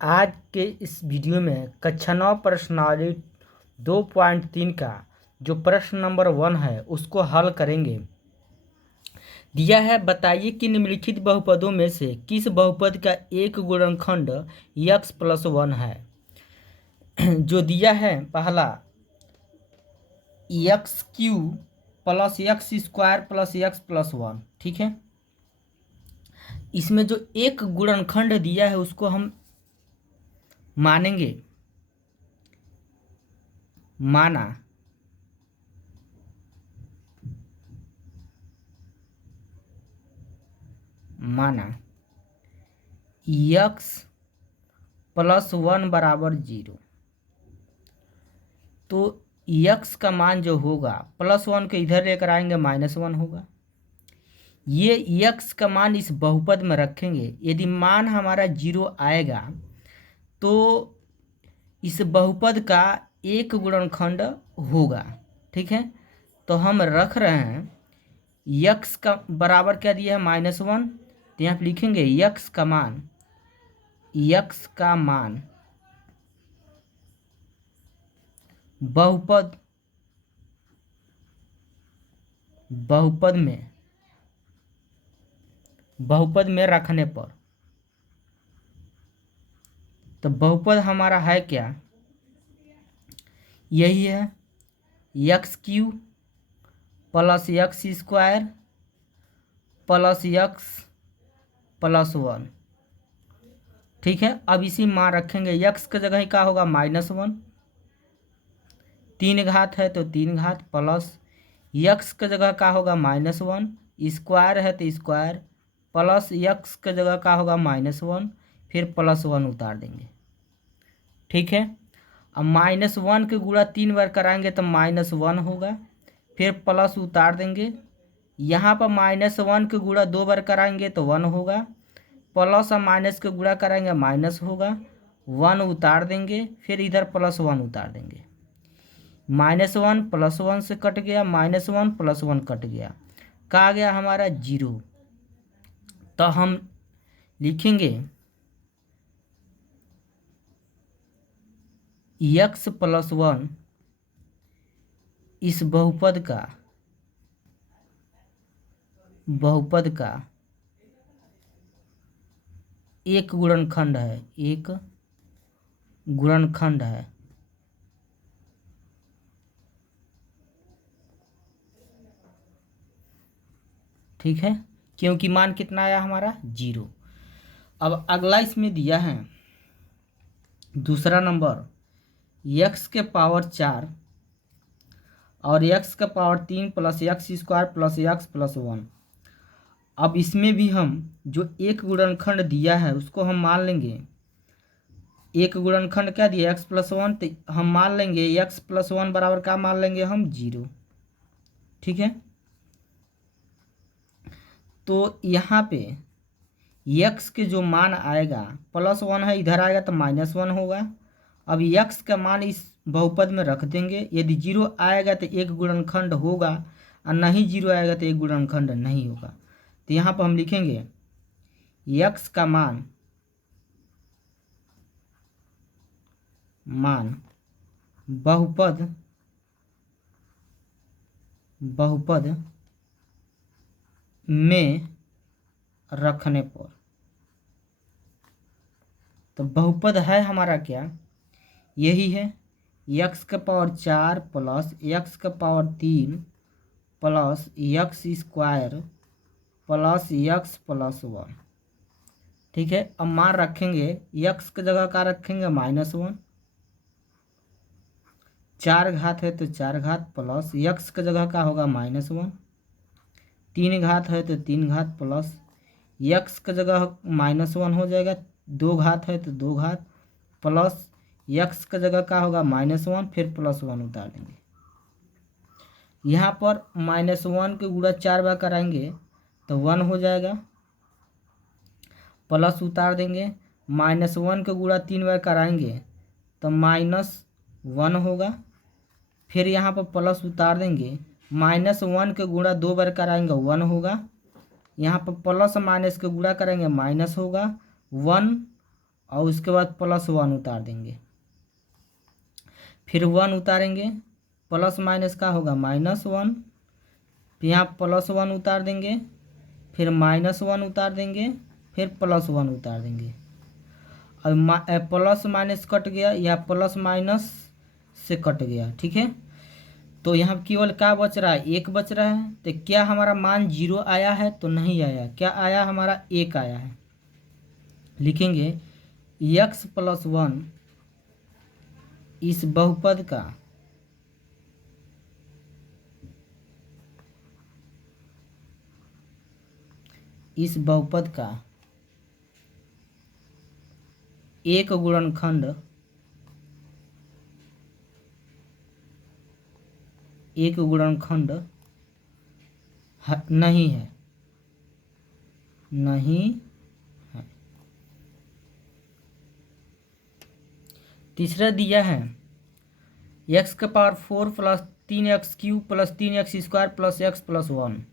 आज के इस वीडियो में कक्षा 9 प्रश्नावली 2.3 का जो प्रश्न नंबर 1 है उसको हल करेंगे। दिया है, बताइए कि निम्नलिखित बहुपदों में से किस बहुपद का एक गुणनखंड x+1 है। जो दिया है पहला x³ + x² + x+1, ठीक है। इसमें जो एक गुणनखंड दिया है उसको हम मानेंगे, माना x+1 बराबर 0। तो x का मान जो होगा +1 को इधर लेकर आएंगे -1 होगा। ये x का मान इस बहुपद में रखेंगे। यदि मान हमारा 0 आएगा तो इस बहुपद का एक गुणनखंड होगा, ठीक है। तो हम रख रहे हैं x का बराबर क्या दिया है -1, तो यहाँ पे लिखेंगे x का मान बहुपद में रखने पर, तो बहुपद हमारा है क्या, यही है x³ + x² + x+1, ठीक है। अब इसी मान रखेंगे, x की जगह क्या होगा -1, 3 घात है तो 3 घात, प्लस x की जगह क्या होगा -1, स्क्वायर है तो स्क्वायर, प्लस x की जगह क्या होगा -1, फिर +1 उतार देंगे, ठीक है। अब -1 के गुणा 3 बार कराएंगे तो -1 होगा, फिर प्लस उतार देंगे। यहाँ पर -1 के गुणा 2 बार कराएंगे तो 1 होगा, प्लस और माइनस के गुणा कराएंगे माइनस होगा, 1 उतार देंगे, फिर इधर +1 उतार देंगे। -1 +1 से कट गया, -1 +1 कट गया, कहा गया हमारा 0। तो हम लिखेंगे x+1 इस बहुपद का एक गुणनखंड है, ठीक है, क्योंकि मान कितना आया हमारा 0। अब अगला इसमें दिया है दूसरा नंबर x⁴ और x⁴ + x² + x+1। अब इसमें भी हम जो एक गुणनखंड दिया है उसको हम मान लेंगे। एक गुणनखंड क्या दिया x+1, तो हम मान लेंगे x+1 बराबर क्या मान लेंगे हम 0, ठीक है। तो यहाँ पे x के जो मान आएगा +1 है, इधर आएगा तो -1 होगा। अब x का मान इस बहुपद में रख देंगे। यदि 0 आएगा तो एक गुणनखंड होगा और नहीं 0 आएगा तो एक गुणनखंड नहीं होगा। तो यहाँ पर हम लिखेंगे x का मान बहुपद में रखने पर, तो बहुपद है हमारा क्या, यही है x⁴ + x⁴ plus x² plus x+1, ठीक है। अब मान रखेंगे x की जगह का रखेंगे -1, 4 घात है तो 4 घात, प्लस x की जगह का होगा -1, 3 घात है तो 3 घात, प्लस x की जगह -1 हो जाएगा, 2 घात है तो 2 घात, प्लस x की जगह का होगा -1, फिर +1 उतार देंगे। यहाँ पर -1 के गुणा 4 बार कराएंगे तो 1 हो जाएगा, प्लस उतार देंगे। -1 के गुणा 3 बार कराएंगे तो -1 होगा, फिर यहाँ पर प्लस उतार देंगे। -1 के गुणा 2 बार कराएंगे 1 होगा, यहाँ पर प्लस माइनस के गुणा करेंगे माइनस होगा, 1 और उसके बाद +1 उतार देंगे, फिर 1 उतारेंगे, प्लस माइनस का होगा -1, फिर यहाँ +1 उतार देंगे, फिर -1 उतार देंगे, फिर +1 उतार देंगे। अब प्लस माइनस कट गया, या प्लस माइनस से कट गया, ठीक है। तो यहाँ केवल क्या बच रहा है, 1 बच रहा है। तो क्या हमारा मान 0 आया है? तो नहीं आया। क्या आया? हमारा 1 आया है। लिखेंगे x+1 इस बहुपद का एक गुणनखंड नहीं है। तीसरा दिया है x⁴ plus 3x³ plus 3x² plus x+1।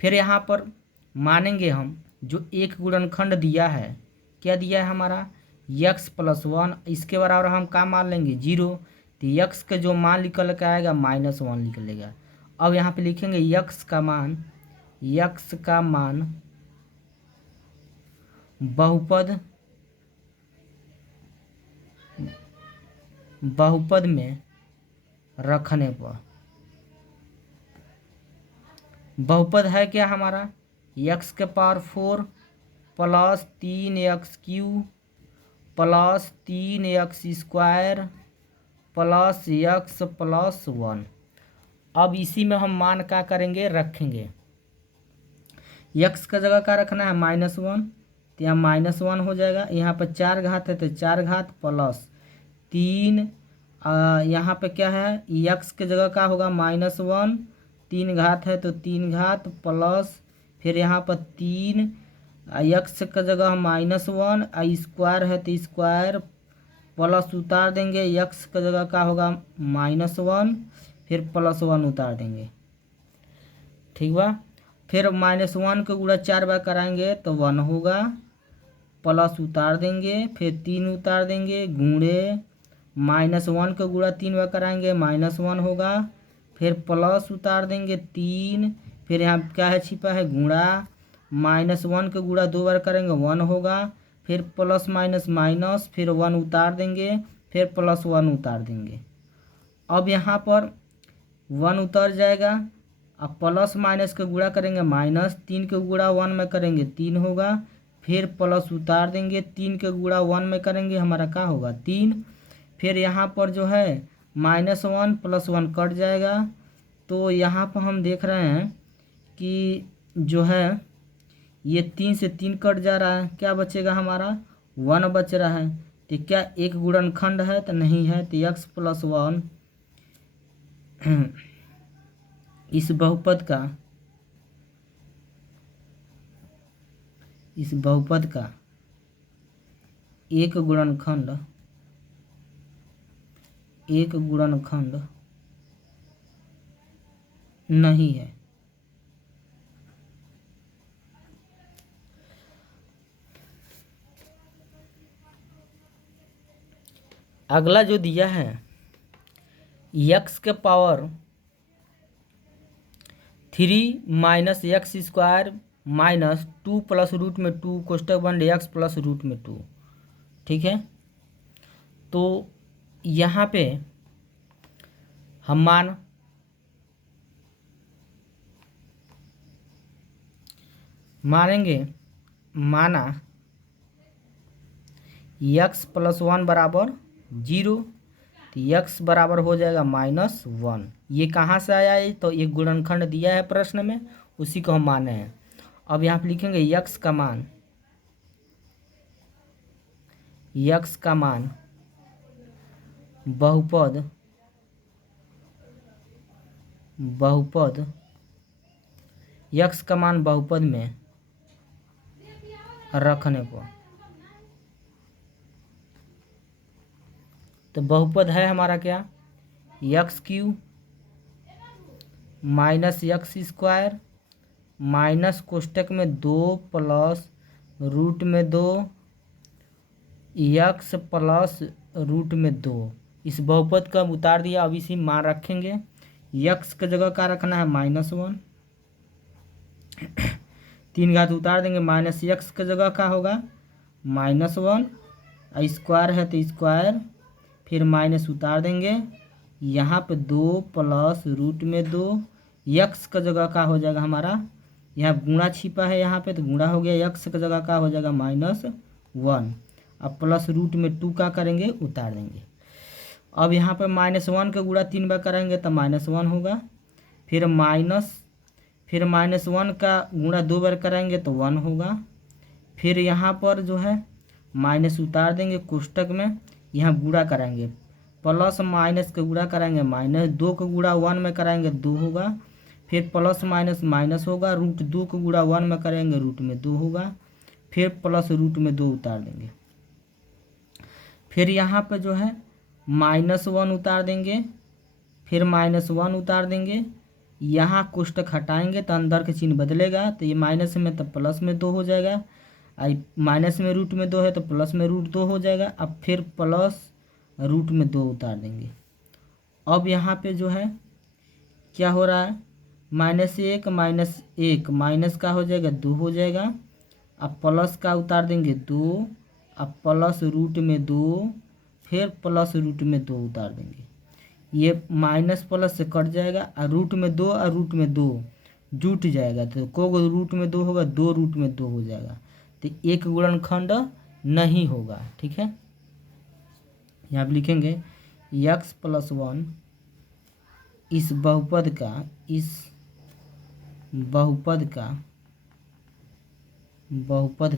फिर यहाँ पर मानेंगे हम जो एक गुणनखंड दिया है, क्या दिया है हमारा x+1, इसके बराबर हम क्या मान लेंगे 0। तो x का जो मान निकल के आएगा -1 निकलेगा। अब यहाँ पे लिखेंगे x का मान बहुपद में रखने पर, बहुपद है क्या हमारा x⁴ plus 3x³ plus 3x² plus x+1। अब इसी में हम मान क्या करेंगे, रखेंगे। x का जगह क्या रखना है -1, तो यहाँ -1 हो जाएगा। यहाँ पर 4 घात है तो 4 घात प्लस 3, यहाँ पे क्या है x के जगह क्या होगा -1, 3 घात है तो 3 घात प्लस, फिर यहाँ पर 3, x का जगह -1, स्क्वायर है तो स्क्वायर प्लस उतार देंगे, x का जगह क्या होगा -1, फिर +1 उतार देंगे, ठीक बा। फिर -1 को गुणा 4 बार कराएंगे तो 1 होगा, प्लस उतार देंगे, फिर 3 उतार देंगे, गुणे -1 को गुणा 3 बार कराएंगे -1 होगा, फिर प्लस उतार देंगे 3, फिर यहाँ क्या है छिपा है गुणा, -1 को गुणा 2 बार करेंगे 1 होगा, फिर प्लस माइनस माइनस, फिर 1 उतार देंगे, फिर +1 उतार देंगे। अब यहाँ पर 1 उतर जाएगा। अब प्लस माइनस का गुणा करेंगे -3 के गुणा 1 में करेंगे 3 होगा, फिर प्लस उतार देंगे, 3 के गुणा 1 में करेंगे हमारा क्या होगा 3। फिर यहाँ पर जो है -1 + 1 कट जाएगा। तो यहाँ पर हम देख रहे हैं कि जो है ये 3 से 3 कट जा रहा है, क्या बचेगा हमारा 1 बच रहा है। तो क्या एक गुणनखंड है? तो नहीं है। तो x+1 इस बहुपद का एक गुणनखंड नहीं है। अगला जो दिया है x⁻³ - x² - 2 + √2 कोष्टक बन x + √2, ठीक है। तो यहाँ पे हम मानेंगे, माना x+1 बराबर 0, तो x बराबर हो जाएगा -1। ये कहाँ से आया है? तो एक गुणनखंड दिया है प्रश्न में, उसी को हम माने हैं। अब यहाँ पे लिखेंगे x का मान बहुपद x का मान बहुपद में रखने पर, तो बहुपद है हमारा क्या x³ -x² माइनस कोष्टक में 2 + √2 यक्स प्लस रूट में 2। इस बहुपद का उतार दिया। अब इसी मान रखेंगे। यक्स की जगह क्या रखना है? -1। 3 घात उतार देंगे। माइनस यक्स की जगह क्या होगा? -1। स्क्वायर है तो स्क्वायर, फिर माइनस उतार देंगे। यहाँ पे 2 प्लस रूट में 2। यक्स का जगह क्या हो जाएगा हमारा? यहाँ गुणा छिपा है यहाँ पे, तो गुणा हो गया। यक्स का जगह क्या हो जाएगा? -1। अब प्लस रूट में 2 का करेंगे? उतार देंगे। अब यहाँ पे -1 का गुणा 3 बार करेंगे तो -1 होगा। फिर -1 का गुणा 2 बार करेंगे तो 1 होगा। फिर यहाँ पर जो है माइनस उतार देंगे कोष्टक में। यहाँ गुणा करेंगे, प्लस माइनस का गुणा करेंगे -2 का गुणा 1 में करेंगे 2 होगा। फिर प्लस माइनस माइनस होगा। √2 का गुणा 1 में करेंगे रूट में 2 होगा। फिर प्लस रूट में 2 उतार देंगे। फिर यहाँ पे जो है -1 उतार देंगे। फिर -1 उतार देंगे। यहाँ कोष्टक हटाएंगे तो अंदर के चिन्ह बदलेगा, तो ये माइनस में तो प्लस में 2 हो जाएगा। माइनस में रूट में 2 है तो प्लस में √2 हो जाएगा। अब फिर प्लस रूट में 2 उतार देंगे। अब यहाँ पे जो है क्या हो रहा है? -1 -1 माइनस का हो जाएगा 2 हो जाएगा। अब प्लस का उतार देंगे 2। अब प्लस रूट में 2, फिर प्लस रूट में 2 उतार देंगे। ये माइनस प्लस से कट जाएगा और रूट में 2 और रूट में 2 जुट जाएगा, तो को रूट में 2 होगा? 2 रूट में 2 हो जाएगा, तो एक गुणनखंड नहीं होगा। ठीक है, यहाँ पे लिखेंगे x + 1 इस बहुपद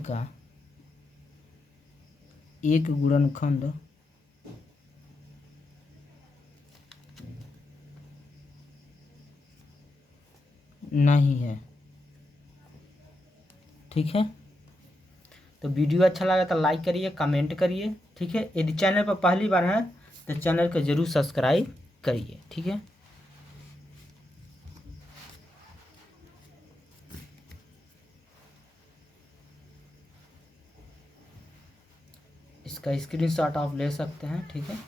का एक गुणनखंड नहीं है। ठीक है, तो वीडियो अच्छा लगा तो लाइक करिए, कमेंट करिए। ठीक है, यदि चैनल पर पहली बार है तो चैनल को जरूर सब्सक्राइब करिए। ठीक है, इसका स्क्रीनशॉट आप ले सकते हैं। ठीक है।